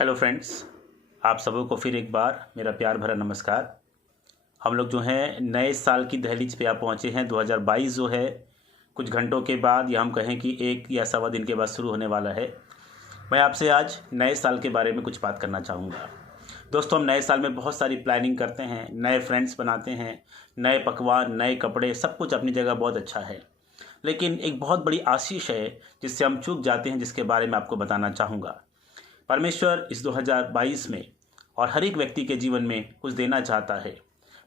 Hello friends, आप सबों को फिर एक बार मेरा प्यार भरा नमस्कार। हम लोग जो हैं नए साल की दहलीज पे आप पहुँचे हैं। 2022 जो है कुछ घंटों के बाद या हम कहें कि 1 या सवा दिन के बाद शुरू होने वाला है। मैं आपसे आज नए साल के बारे में कुछ बात करना चाहूँगा। दोस्तों, हम नए साल में बहुत सारी प्लानिंग करते हैं, नए फ्रेंड्स बनाते हैं, नए पकवान, नए कपड़े, सब कुछ अपनी जगह बहुत अच्छा है। लेकिन एक बहुत बड़ी आशीष है जिससे हम चूक जाते हैं, जिसके बारे में आपको बताना चाहूँगा। परमेश्वर इस 2022 में और हर एक व्यक्ति के जीवन में कुछ देना चाहता है।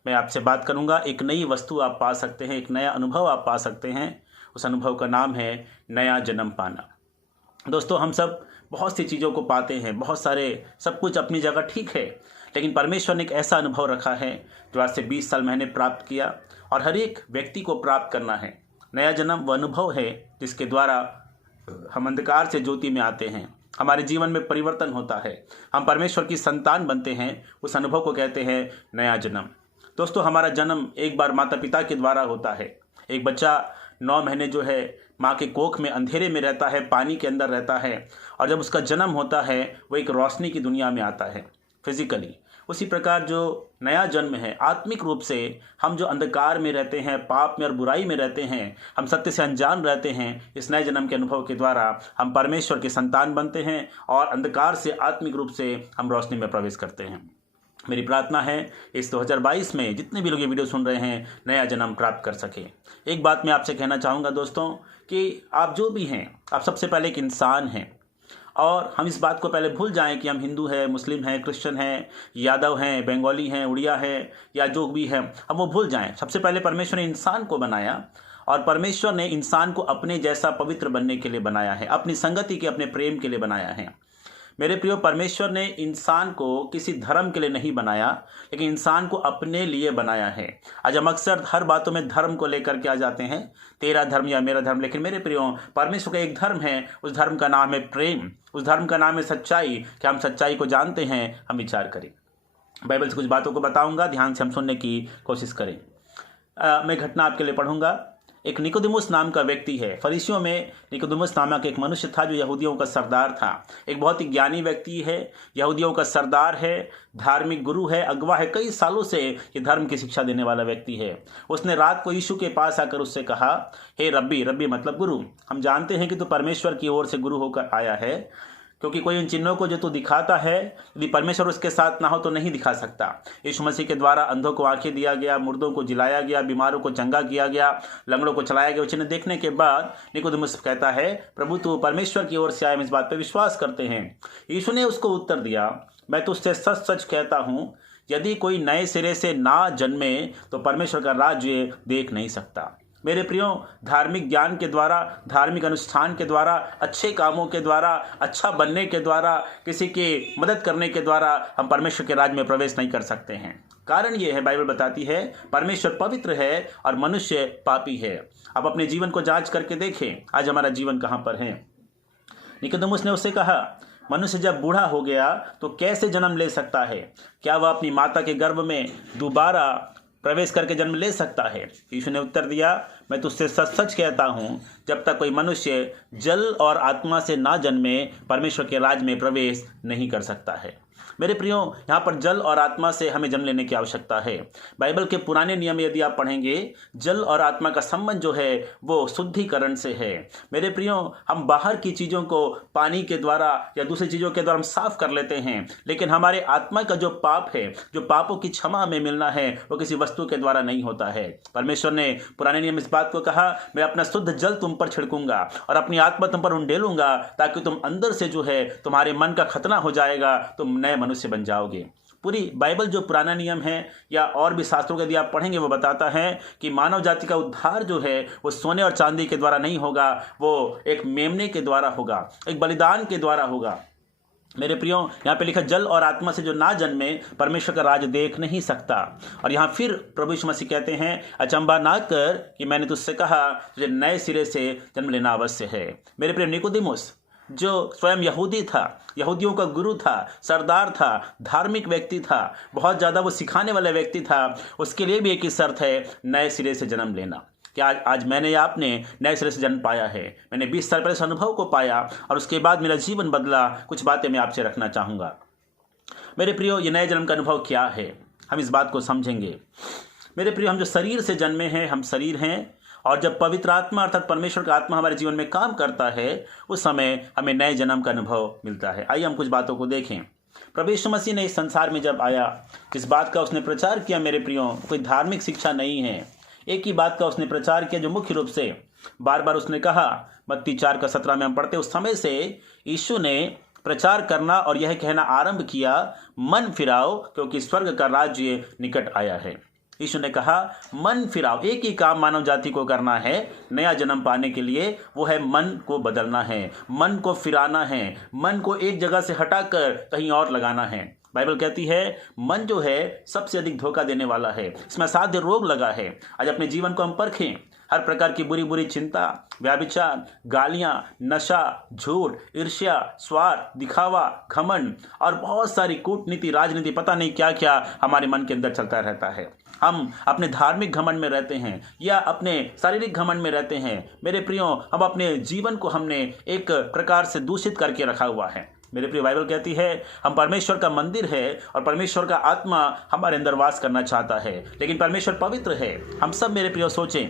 मैं आपसे बात करूंगा, एक नई वस्तु आप पा सकते हैं, एक नया अनुभव आप पा सकते हैं। उस अनुभव का नाम है नया जन्म पाना। दोस्तों, हम सब बहुत सी चीज़ों को पाते हैं, बहुत सारे, सब कुछ अपनी जगह ठीक है, लेकिन परमेश्वर ने एक ऐसा अनुभव रखा है जो आज से 20 साल मैंने प्राप्त किया और हर एक व्यक्ति को प्राप्त करना है। नया जन्म वह अनुभव है जिसके द्वारा हम अंधकार से ज्योति में आते हैं, हमारे जीवन में परिवर्तन होता है, हम परमेश्वर की संतान बनते हैं। उस अनुभव को कहते हैं नया जन्म। दोस्तों, हमारा जन्म एक बार माता पिता के द्वारा होता है। एक बच्चा 9 महीने जो है माँ के कोख में अंधेरे में रहता है, पानी के अंदर रहता है, और जब उसका जन्म होता है वो एक रोशनी की दुनिया में आता है फिजिकली। उसी प्रकार जो नया जन्म है, आत्मिक रूप से हम जो अंधकार में रहते हैं, पाप में और बुराई में रहते हैं, हम सत्य से अनजान रहते हैं, इस नए जन्म के अनुभव के द्वारा हम परमेश्वर के संतान बनते हैं और अंधकार से आत्मिक रूप से हम रोशनी में प्रवेश करते हैं। मेरी प्रार्थना है इस 2022 में जितने भी लोग ये वीडियो सुन रहे हैं नया जन्म प्राप्त कर सके। एक बात मैं आपसे कहना चाहूँगा दोस्तों, कि आप जो भी हैं, आप सबसे पहले एक इंसान हैं, और हम इस बात को पहले भूल जाएं कि हम हिंदू हैं, मुस्लिम हैं, क्रिश्चियन हैं, यादव हैं, बंगाली हैं, उड़िया है, या जो भी हैं, हम वो भूल जाएं। सबसे पहले परमेश्वर ने इंसान को बनाया और परमेश्वर ने इंसान को अपने जैसा पवित्र बनने के लिए बनाया है, अपनी संगति के, अपने प्रेम के लिए बनाया है। मेरे प्रियो, परमेश्वर ने इंसान को किसी धर्म के लिए नहीं बनाया, लेकिन इंसान को अपने लिए बनाया है। आज हम अक्सर हर बातों में धर्म को लेकर के आ जाते हैं, तेरा धर्म या मेरा धर्म, लेकिन मेरे प्रियो, परमेश्वर का एक धर्म है, उस धर्म का नाम है प्रेम, उस धर्म का नाम है सच्चाई। क्या हम सच्चाई को जानते हैं? हम विचार करें। बाइबल से कुछ बातों को बताऊंगा, ध्यान से हम सुनने की कोशिश करें। मैं घटना आपके लिए पढ़ूंगा। एक निकोदेमुस नाम का व्यक्ति है। फरीसियों में निकोदेमुस नामक एक मनुष्य था जो यहूदियों का सरदार था। एक बहुत ही ज्ञानी व्यक्ति है, यहूदियों का सरदार है, धार्मिक गुरु है, अगवा है, कई सालों से ये धर्म की शिक्षा देने वाला व्यक्ति है। उसने रात को यीशु के पास आकर उससे कहा, हे रब्बी, रब्बी मतलब गुरु, हम जानते हैं कि तू परमेश्वर की ओर से गुरु होकर आया है, क्योंकि कोई उन चिन्हों को जो तू दिखाता है, यदि परमेश्वर उसके साथ ना हो तो नहीं दिखा सकता। यीशु मसीह के द्वारा अंधों को आंखें दिया गया, मुर्दों को जिलाया गया, बीमारों को चंगा किया गया, लंगड़ों को चलाया गया। वो चिन्ह देखने के बाद निकोदेमुस कहता है, प्रभु तू परमेश्वर की ओर से आए, हम इस बात पर विश्वास करते हैं। यीशु ने उसको उत्तर दिया, मैं तुझसे सच सच कहता हूँ, यदि कोई नए सिरे से ना जन्मे तो परमेश्वर का राज्य देख नहीं सकता। मेरे प्रियो, धार्मिक ज्ञान के द्वारा, धार्मिक अनुष्ठान के द्वारा, अच्छे कामों के द्वारा, अच्छा बनने के द्वारा, किसी की मदद करने के द्वारा हम परमेश्वर के राज्य में प्रवेश नहीं कर सकते हैं। कारण ये है, बाइबल बताती है, परमेश्वर पवित्र है और मनुष्य पापी है। अब अपने जीवन को जांच करके देखें, आज हमारा जीवन कहाँ पर है। निकोदेमुस ने उससे कहा, मनुष्य जब बूढ़ा हो गया तो कैसे जन्म ले सकता है? क्या वह अपनी माता के गर्भ में दोबारा प्रवेश करके जन्म ले सकता है? यीशु ने उत्तर दिया, मैं तुझसे सच सच कहता हूँ, जब तक कोई मनुष्य जल और आत्मा से ना जन्मे परमेश्वर के राज्य में प्रवेश नहीं कर सकता है। मेरे प्रियो, यहाँ पर जल और आत्मा से हमें जन्म लेने की आवश्यकता है। बाइबल के पुराने नियम यदि आप पढ़ेंगे, जल और आत्मा का संबंध जो है वो शुद्धिकरण से है। मेरे प्रियो, हम बाहर की चीज़ों को पानी के द्वारा या दूसरी चीज़ों के द्वारा हम साफ कर लेते हैं, लेकिन हमारे आत्मा का जो पाप है, जो पापों की क्षमा हमें मिलना है, वो किसी वस्तु के द्वारा नहीं होता है। परमेश्वर ने पुराने नियम इस बात को कहा, मैं अपना शुद्ध जल तुम पर छिड़कूंगा और अपनी आत्मा तुम पर उंडेलूंगा, ताकि तुम अंदर से जो है तुम्हारे मन का खतना हो जाएगा, तुम नए मनुष्य बन जाओगे। पूरी बाइबल जो पुराना नियम है या और भी शास्त्रों के यदि आप पढ़ेंगे, वो बताता है कि मानव जाति का उद्धार जो है वो सोने और चांदी के द्वारा नहीं होगा, वो एक मेमने के द्वारा होगा, एक बलिदान के द्वारा होगा। मेरे प्रियो, यहाँ पे लिखा, जल और आत्मा से जो ना जन्मे परमेश्वर का राज देख नहीं सकता। और यहाँ फिर प्रभु यीशु मसीह कहते हैं, अचंबा ना कर कि मैंने तुझसे कहा, तुझे नए सिरे से जन्म लेना अवश्य है। मेरे प्रिय, निकोदेमुस जो स्वयं यहूदी था, यहूदियों का गुरु था, सरदार था, धार्मिक व्यक्ति था, बहुत ज़्यादा वो सिखाने वाला व्यक्ति था, उसके लिए भी एक ही शर्त है, नए सिरे से जन्म लेना। कि आज मैंने या आपने नए सिरे से जन्म पाया है। मैंने 20 साल पहले इस अनुभव को पाया और उसके बाद मेरा जीवन बदला। कुछ बातें मैं आपसे रखना चाहूँगा। मेरे प्रियो, ये नए जन्म का अनुभव क्या है, हम इस बात को समझेंगे। मेरे प्रियो, हम जो शरीर से जन्मे हैं, हम शरीर हैं, और जब पवित्र आत्मा अर्थात परमेश्वर का आत्मा हमारे जीवन में काम करता है, उस समय हमें नए जन्म का अनुभव मिलता है। आइए हम कुछ बातों को देखें। प्रभु यीशु मसीह ने इस संसार में जब आया, जिस बात का उसने प्रचार किया मेरे प्रियो, कोई धार्मिक शिक्षा नहीं है। एक ही बात का उसने प्रचार किया जो मुख्य रूप से बार बार उसने कहा। मत्ती 4:17 में हम पढ़ते, उस समय से यीशु ने प्रचार करना और यह कहना आरंभ किया, मन फिराओ क्योंकि स्वर्ग का राज्य निकट आया है। यीशु ने कहा मन फिराओ। एक ही काम मानव जाति को करना है नया जन्म पाने के लिए, वो है मन को बदलना है, मन को फिराना है, मन को एक जगह से हटाकर कहीं और लगाना है। बाइबल कहती है मन जो है सबसे अधिक धोखा देने वाला है, इसमें असाध्य रोग लगा है। आज अपने जीवन को हम परखें। हर प्रकार की बुरी बुरी चिंता, व्याभिचार, गालियां, नशा, झूठ, ईर्ष्या, स्वार्थ, दिखावा, घमंड और बहुत सारी कूटनीति, राजनीति, पता नहीं क्या क्या हमारे मन के अंदर चलता रहता है। हम अपने धार्मिक घमंड में रहते हैं या अपने शारीरिक घमंड में रहते हैं। मेरे प्रियो, हम अपने जीवन को हमने एक प्रकार से दूषित करके रखा हुआ है। मेरे प्रिय, बाइबल कहती है हम परमेश्वर का मंदिर है और परमेश्वर का आत्मा हमारे अंदर वास करना चाहता है, लेकिन परमेश्वर पवित्र है। हम सब मेरे प्रियो सोचें,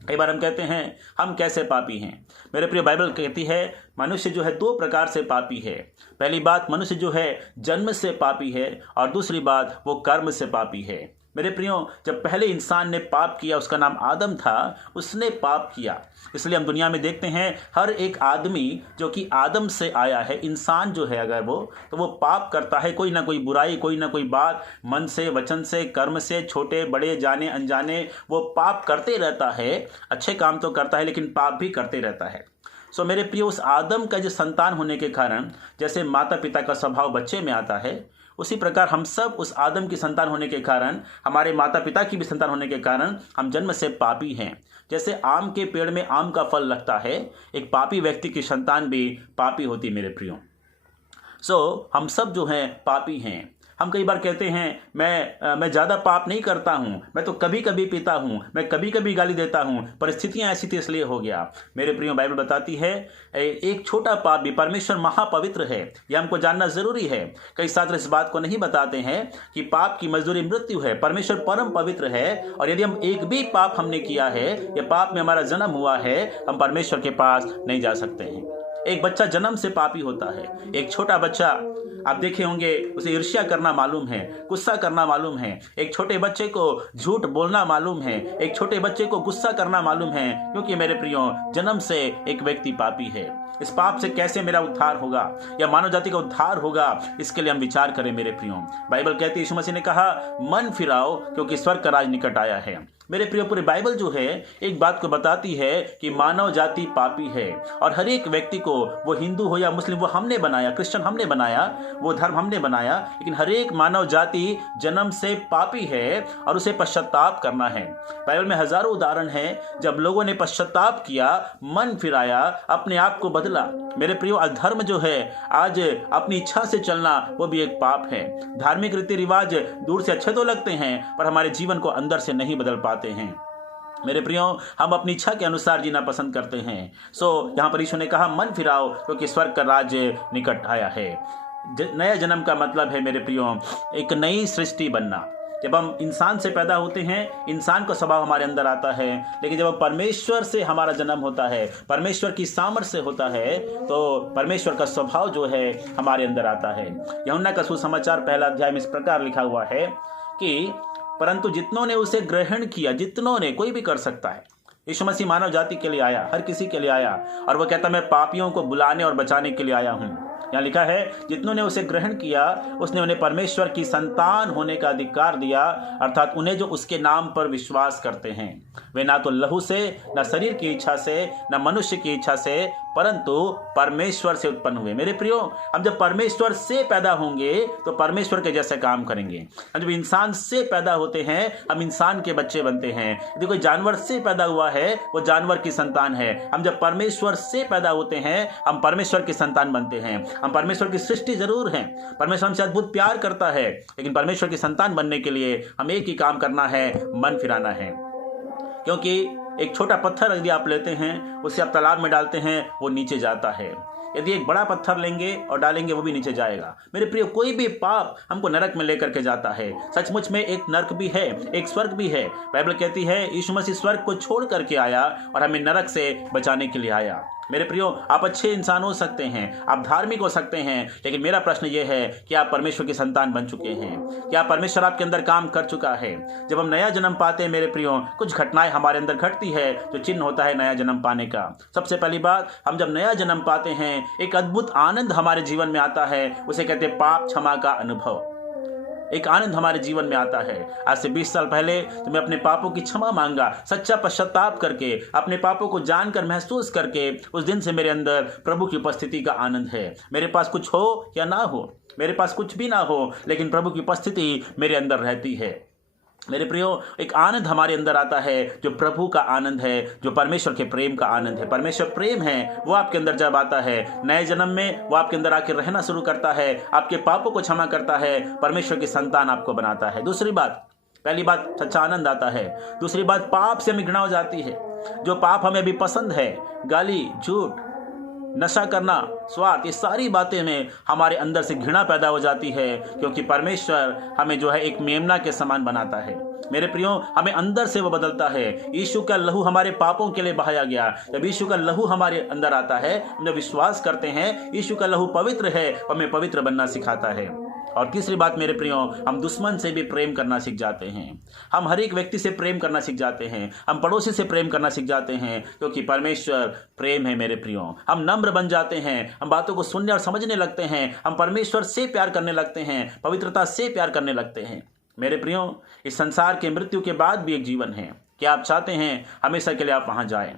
कई बार हम कहते हैं हम कैसे पापी हैं। मेरे प्रिय, बाइबल कहती है मनुष्य जो है दो प्रकार से पापी है। पहली बात, मनुष्य जो है जन्म से पापी है, और दूसरी बात वो कर्म से पापी है। मेरे प्रियो, जब पहले इंसान ने पाप किया, उसका नाम आदम था, उसने पाप किया। इसलिए हम दुनिया में देखते हैं हर एक आदमी जो कि आदम से आया है, इंसान जो है अगर वो पाप करता है। कोई ना कोई बुराई, कोई ना कोई बात, मन से, वचन से, कर्म से, छोटे बड़े, जाने अनजाने वो पाप करते रहता है। अच्छे काम तो करता है लेकिन पाप भी करते रहता है। सो मेरे प्रियो, उस आदम का जो संतान होने के कारण जैसे माता पिता का स्वभाव बच्चे में आता है, उसी प्रकार हम सब उस आदम की संतान होने के कारण, हमारे माता पिता की भी संतान होने के कारण हम जन्म से पापी हैं। जैसे आम के पेड़ में आम का फल लगता है, एक पापी व्यक्ति की संतान भी पापी होती मेरे प्रियो। सो हम सब जो हैं पापी हैं। हम कई बार कहते हैं मैं ज़्यादा पाप नहीं करता हूँ, मैं तो कभी कभी पीता हूँ, मैं कभी कभी गाली देता हूँ, परिस्थितियाँ ऐसी थी इसलिए हो गया। मेरे प्रियो, बाइबल बताती है एक छोटा पाप भी परमेश्वर महापवित्र है, यह हमको जानना जरूरी है। कई छात्र इस बात को नहीं बताते हैं कि पाप की मजदूरी मृत्यु है, परमेश्वर परम पवित्र है, और यदि हम एक भी पाप हमने किया है या पाप में हमारा जन्म हुआ है, हम परमेश्वर के पास नहीं जा सकते हैं। एक बच्चा जन्म से पापी होता है। एक छोटा बच्चा आप देखे होंगे, उसे ईर्ष्या करना मालूम है, गुस्सा करना मालूम है। एक छोटे बच्चे को झूठ बोलना मालूम है, एक छोटे बच्चे को गुस्सा करना मालूम है, क्योंकि मेरे प्रियो जन्म से एक व्यक्ति पापी है। इस पाप से कैसे मेरा उद्धार होगा या मानव जाति का उद्धार होगा, इसके लिए हम विचार करें मेरे प्रियो। बाइबल कहती है, यीशु मसीह ने कहा मन फिराओ क्योंकि स्वर्ग का राज निकट आया है। मेरे प्रियो, पूरी बाइबल जो है एक बात को बताती है कि मानव जाति पापी है, और हर एक व्यक्ति को, वो हिंदू हो या मुस्लिम, वो हमने बनाया, क्रिश्चियन हमने बनाया, वो धर्म हमने बनाया, लेकिन हर एक मानव जाति जन्म से पापी है और उसे पश्चाताप करना है। बाइबल में हजारों उदाहरण हैं जब लोगों ने पश्चाताप किया, मन फिराया, अपने आप को बदला। मेरे प्रियो, अधर्म जो है आज अपनी इच्छा से चलना, वो भी एक पाप है। धार्मिक रीति रिवाज दूर से अच्छे तो लगते हैं पर हमारे जीवन को अंदर से नहीं बदल पाते हैं। मेरे प्रियो, हम अपनी इच्छा के अनुसार जीना पसंद करते हैं। सो यहाँ पर यीशु ने कहा मन फिराओ क्योंकि स्वर्ग का राज्य निकट आया है। नया जन्म का मतलब है मेरे प्रियो एक नई सृष्टि बनना। जब हम इंसान से पैदा होते हैं, इंसान का स्वभाव हमारे अंदर आता है, लेकिन जब परमेश्वर से हमारा जन्म होता है, परमेश्वर की सामर्थ से होता है, तो परमेश्वर का स्वभाव जो है हमारे अंदर आता है। यूहन्ना का सुसमाचार 1 अध्याय में इस प्रकार लिखा हुआ है कि परंतु जितनों ने उसे ग्रहण किया, जितनों ने, कोई भी कर सकता है। यीशु मसीह मानव जाति के लिए आया, हर किसी के लिए आया, और वह कहता मैं पापियों को बुलाने और बचाने के लिए आया हूँ। यहाँ लिखा है जितनों ने उसे ग्रहण किया, उसने उन्हें परमेश्वर की संतान होने का अधिकार दिया, अर्थात उन्हें जो उसके नाम पर विश्वास करते हैं। वे ना तो लहू से, न शरीर की इच्छा से, न मनुष्य की इच्छा से, परंतु परमेश्वर से उत्पन्न हुए। मेरे प्रियो, हम जब परमेश्वर से पैदा होंगे तो परमेश्वर के जैसे काम करेंगे। हम जब इंसान से पैदा होते हैं, हम इंसान के बच्चे बनते हैं। यदि कोई जानवर से पैदा हुआ है, वो जानवर की संतान है। हम जब परमेश्वर से पैदा होते हैं, हम परमेश्वर की संतान बनते हैं। हम परमेश्वर की सृष्टि जरूर हैं, परमेश्वर हमसे अद्भुत प्यार करता है, लेकिन परमेश्वर की संतान बनने के लिए हम एक ही काम करना है, मन फिराना है। क्योंकि एक छोटा पत्थर यदि आप लेते हैं, उसे आप तालाब में डालते हैं, वो नीचे जाता है। यदि एक बड़ा पत्थर लेंगे और डालेंगे वो भी नीचे जाएगा। मेरे प्रिय, कोई भी पाप हमको नरक में लेकर के जाता है। सचमुच में एक नरक भी है, एक स्वर्ग भी है। बाइबल कहती है यीशु मसीह स्वर्ग को छोड़ करके आया और हमें नरक से बचाने के लिए आया। मेरे प्रियो, आप अच्छे इंसान हो सकते हैं, आप धार्मिक हो सकते हैं, लेकिन मेरा प्रश्न यह है कि आप परमेश्वर की संतान बन चुके हैं? क्या परमेश्वर आपके अंदर काम कर चुका है? जब हम नया जन्म पाते हैं मेरे प्रियो, कुछ घटनाएं हमारे अंदर घटती है जो चिन्ह होता है नया जन्म पाने का। सबसे पहली बात, हम जब नया जन्म पाते हैं एक अद्भुत आनंद हमारे जीवन में आता है, उसे कहते हैं पाप क्षमा का अनुभव। एक आनंद हमारे जीवन में आता है। आज से 20 साल पहले तो मैं अपने पापों की क्षमा मांगा, सच्चा पश्चाताप करके, अपने पापों को जानकर महसूस करके, उस दिन से मेरे अंदर प्रभु की उपस्थिति का आनंद है। मेरे पास कुछ हो या ना हो, मेरे पास कुछ भी ना हो, लेकिन प्रभु की उपस्थिति मेरे अंदर रहती है। मेरे प्रियो, एक आनंद हमारे अंदर आता है जो प्रभु का आनंद है, जो परमेश्वर के प्रेम का आनंद है। परमेश्वर प्रेम है, वो आपके अंदर जब आता है नए जन्म में, वो आपके अंदर आके रहना शुरू करता है, आपके पापों को क्षमा करता है, परमेश्वर की संतान आपको बनाता है। दूसरी बात, पहली बात सच्चा आनंद आता है, दूसरी बात पाप से हमें घृणा हो जाती है। जो पाप हमें अभी पसंद है, गाली, झूठ, नशा करना, स्वार्थ, ये सारी बातें में हमारे अंदर से घृणा पैदा हो जाती है, क्योंकि परमेश्वर हमें जो है एक मेमना के समान बनाता है। मेरे प्रियो, हमें अंदर से वो बदलता है। यीशु का लहू हमारे पापों के लिए बहाया गया। जब यीशु का लहू हमारे अंदर आता है, हम जब विश्वास करते हैं यीशु का लहू पवित्र है, हमें पवित्र बनना सिखाता है। और तीसरी बात मेरे प्रियो, हम दुश्मन से भी प्रेम करना सीख जाते हैं। हम हर एक व्यक्ति से प्रेम करना सीख जाते हैं, हम पड़ोसी से प्रेम करना सीख जाते हैं, क्योंकि परमेश्वर प्रेम है। मेरे प्रियो, हम नम्र बन जाते हैं, हम बातों को सुनने और समझने लगते हैं, हम परमेश्वर से प्यार करने लगते हैं, पवित्रता से प्यार करने लगते हैं। मेरे प्रियो, इस संसार के मृत्यु के बाद भी एक जीवन है। क्या आप चाहते हैं हमेशा के लिए आप वहां जाएं?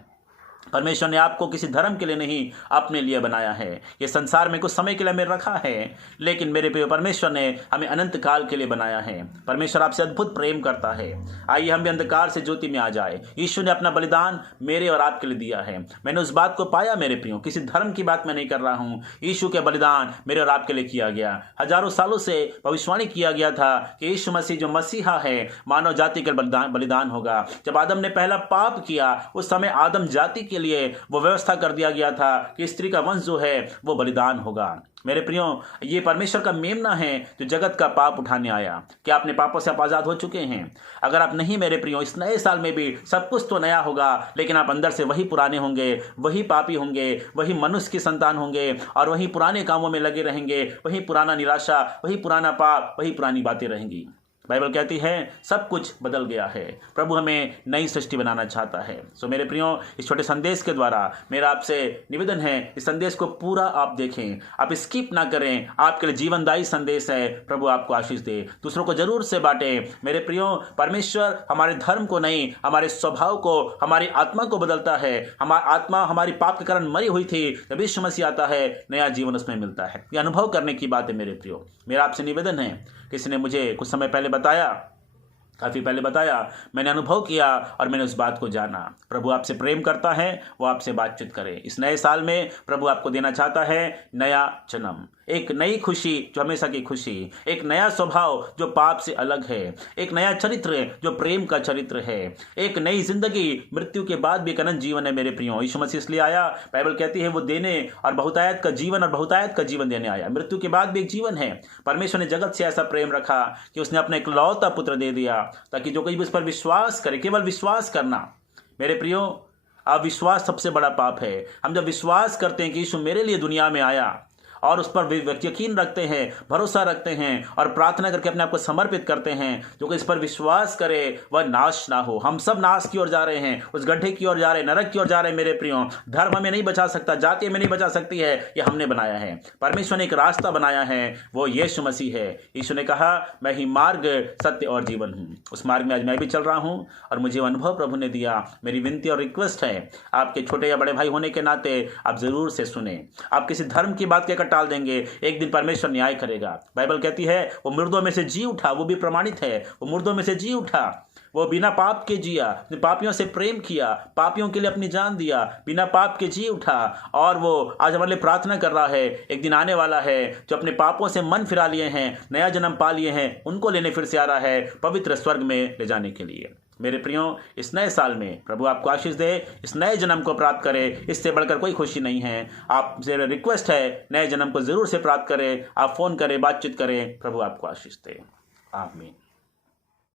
परमेश्वर ने आपको किसी धर्म के लिए नहीं, अपने लिए बनाया है। ये संसार में कुछ समय के लिए हमें रखा है, लेकिन मेरे प्रिय, परमेश्वर ने हमें अनंत काल के लिए बनाया है। परमेश्वर आपसे अद्भुत प्रेम करता है। आइए हम भी अंधकार से ज्योति में आ जाए। यीशु ने अपना बलिदान मेरे और आपके लिए दिया है। मैंने उस बात को पाया मेरे प्रियो, किसी धर्म की बात मैं नहीं कर रहा हूँ। यीशु के बलिदान मेरे और आपके लिए किया गया। हजारों सालों से भविष्यवाणी किया गया था कि यीशु मसीह जो मसीहा है, मानव जाति का बलिदान होगा। जब आदम ने पहला पाप किया, उस समय आदम जाति के लिए वो व्यवस्था कर दिया गया था कि स्त्री का वंश जो है वो बलिदान होगा। मेरे प्रियो, ये परमेश्वर का मेमना है जो जगत का पाप उठाने आया। क्या अपने पापों से आप आजाद हो चुके हैं? अगर आप नहीं मेरे प्रियो, इस नए साल में भी सब कुछ तो नया होगा, लेकिन आप अंदर से वही पुराने होंगे, वही पापी होंगे, वही मनुष्य की संतान होंगे और वही पुराने कामों में लगे रहेंगे। वही पुराना निराशा, वही पुराना पाप, वही पुरानी बातें रहेंगी। बाइबल कहती है सब कुछ बदल गया है। प्रभु हमें नई सृष्टि बनाना चाहता है। सो मेरे प्रियो, इस छोटे संदेश के द्वारा मेरा आपसे निवेदन है, इस संदेश को पूरा आप देखें, आप स्किप ना करें। आपके लिए जीवनदायी संदेश है। प्रभु आपको आशीष दे। दूसरों को जरूर से बांटें। मेरे प्रियो, परमेश्वर हमारे धर्म को नहीं, हमारे स्वभाव को, हमारी आत्मा को बदलता है। हमारी आत्मा हमारी पाप के कारण मरी हुई थी, जब यीशु मसीह आता है नया जीवन उसमें मिलता है। ये अनुभव करने की बात है मेरे प्रियो। मेरा आपसे निवेदन है, किसी ने मुझे कुछ समय पहले बताया, काफ़ी पहले बताया, मैंने अनुभव किया और मैंने उस बात को जाना। प्रभु आपसे प्रेम करता है, वो आपसे बातचीत करे। इस नए साल में प्रभु आपको देना चाहता है नया जन्म, एक नई खुशी जो हमेशा की खुशी, एक नया स्वभाव जो पाप से अलग है, एक नया चरित्र जो प्रेम का चरित्र है, एक नई जिंदगी, मृत्यु के बाद भी एक अनंत जीवन है। मेरे प्रियो, यीशु मसीह इसलिए आया, बाइबल कहती है वो देने और बहुतायत का जीवन और बहुतायत का जीवन देने आया। मृत्यु के बाद भी एक जीवन है। परमेश्वर ने जगत से ऐसा प्रेम रखा कि उसने अपना इकलौता पुत्र दे दिया, ताकि जो कोई भी उस पर विश्वास करे, केवल विश्वास करना। मेरे प्रियो, अविश्वास सबसे बड़ा पाप है। हम जब विश्वास करते हैं कि यीशु मेरे लिए दुनिया में आया और उस पर यकीन रखते हैं, भरोसा रखते हैं और प्रार्थना करके अपने आप को समर्पित करते हैं, जो कि इस पर विश्वास करे वह नाश ना हो। हम सब नाश की ओर जा रहे हैं, उस गड्ढे की ओर जा रहे हैं, नरक की ओर जा रहे हैं। मेरे प्रियो, धर्म हमें नहीं बचा सकता, जाति हमें नहीं बचा सकती है, ये हमने बनाया है। परमेश्वर ने एक रास्ता बनाया है, वो यीशु मसीह है। यीशु ने कहा मैं ही मार्ग, सत्य और जीवन हूँ। उस मार्ग में आज मैं भी चल रहा हूँ और मुझे अनुभव प्रभु ने दिया। मेरी विनती और रिक्वेस्ट है, आपके छोटे या बड़े भाई होने के नाते आप जरूर से सुने। आप किसी धर्म की बात कहकर टाल देंगे, एक दिन परमेश्वर न्याय करेगा। बाइबल कहती है वो मुर्दों में से जी उठा, वो भी प्रमाणित है, वो मुर्दों में से जी उठा, वो बिना पाप के जिया, अपने पापियों से प्रेम किया, पापियों के लिए अपनी जान दिया, बिना पाप के जी उठा और वो आज हमारे लिए प्रार्थना कर रहा है। एक दिन आने वाला है जो अपने पापों से मन फिरा लिए हैं, नया जन्म पा लिए हैं, उनको लेने फिर से आ रहा है पवित्र स्वर्ग में ले जाने के लिए। मेरे प्रियो, इस नए साल में प्रभु आपको आशीष दे, इस नए जन्म को प्राप्त करें। इससे बढ़कर कोई खुशी नहीं है। आपसे रिक्वेस्ट है, नए जन्म को ज़रूर से प्राप्त करें। आप फ़ोन करें, बातचीत करें। प्रभु आपको आशीष दे। आमीन।